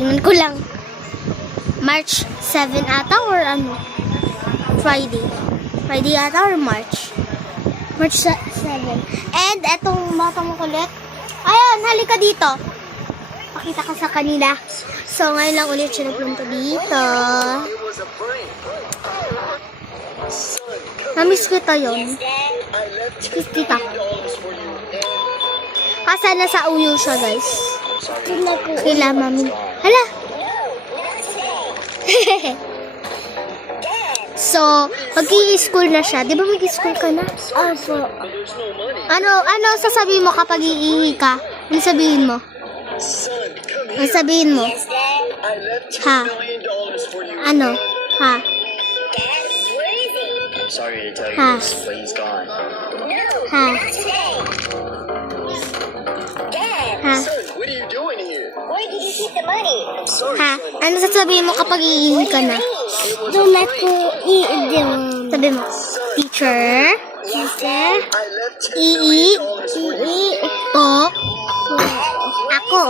Tingnan ko lang. March 7 ata or ano? Friday. Friday ata or March? March 7. And etong batang kulit. Ayan, halika dito. Pakita ka sa kanila. So, ngayon lang ulit siya nagpunta dito. Namiss ko ito yun. Kita. Kasi nasa uyo siya, guys. Kila mami. Hala! So, mag-i-school na siya. Di ba mag-i-school ka na? Opo. Ano sasabihin mo kapag iihi ka? Ano sabihin mo? Ano sabihin mo? Ha? Ano? Ha? Sorry to tell you Ha? this, but he's gone. Ha? Ha? Son, what are you doing here? Where did you keep the money? I'm sorry, Ha? son. Ano sasabihin mo kapag iihi ka na? Don't let me eat them. Sabi mo, teacher, Sister, I left ii, po, ako.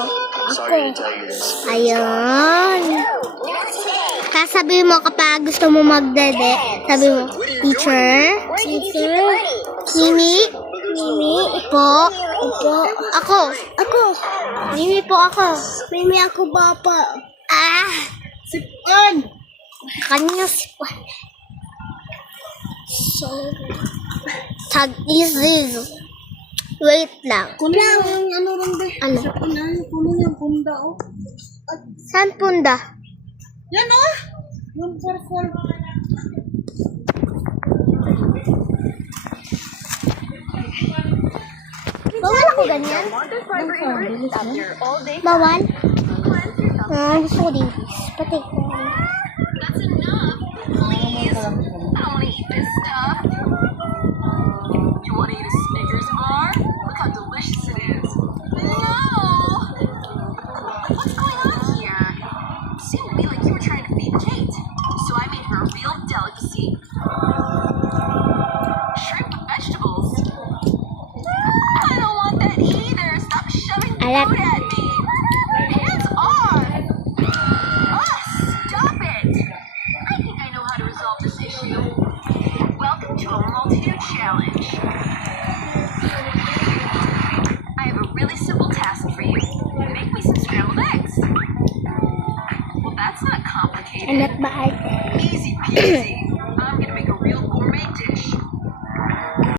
Sorry to tell you this. Ayun. Sasabihin mo kapag gusto mo magdede, sabi mo, teacher, Mimi, po, ako. Mimi po ako. Mimi ako bapa. Sipon. Kanya sipon. So, tag is this. Wait lang. Kulang, ano lang ba? Ano? Kulang yung punda, oh. Saan punda? Yan, oh. Yung purple. Bawal ako ganyan? Bawal? Gusto ko din. Pati ko. That's enough. Please. I don't want to eat this stuff. Do you want to eat a Snickers bar? Look how delicious it is. No. What's going on here? It seemed to me like you were trying to feed Kate. So I made her a real delicacy. Shrimp with vegetables. I don't want that either. Stop shoving Alam. food at me. Hands off. Stop it! I think I know how to resolve this issue. Welcome to a multi-do challenge. I have a really simple task for you. Make me some scrambled eggs. Well, that's not complicated. Anak ba ay? Easy peasy.